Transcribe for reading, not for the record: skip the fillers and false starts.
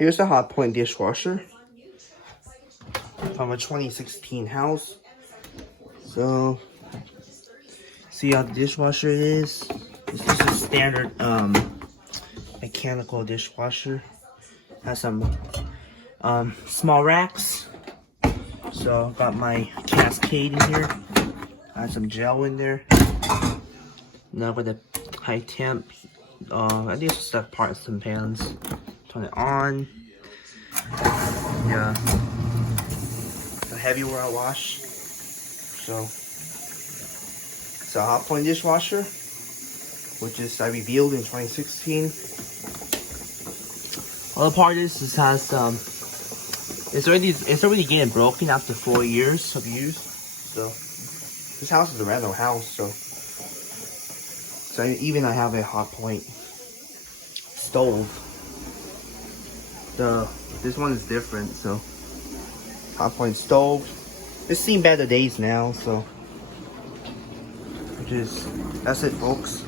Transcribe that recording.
Here's the Hotpoint dishwasher from a 2016 house. So, see how the dishwasher is? This is a standard mechanical dishwasher. Has some small racks. So, got my cascade in here. Got some gel in there. Now with the high temp, I think it's just the parts and pans. Turn it on. Yeah. The heavy water wash. So it's a Hotpoint dishwasher, which is I revealed in 2016. Other part is this has it's already getting broken after 4 years of use. So this house is a rental house, so even I have a Hotpoint stove. This one is different, so Hotpoint stove. It's seen better days now, so that's it, folks.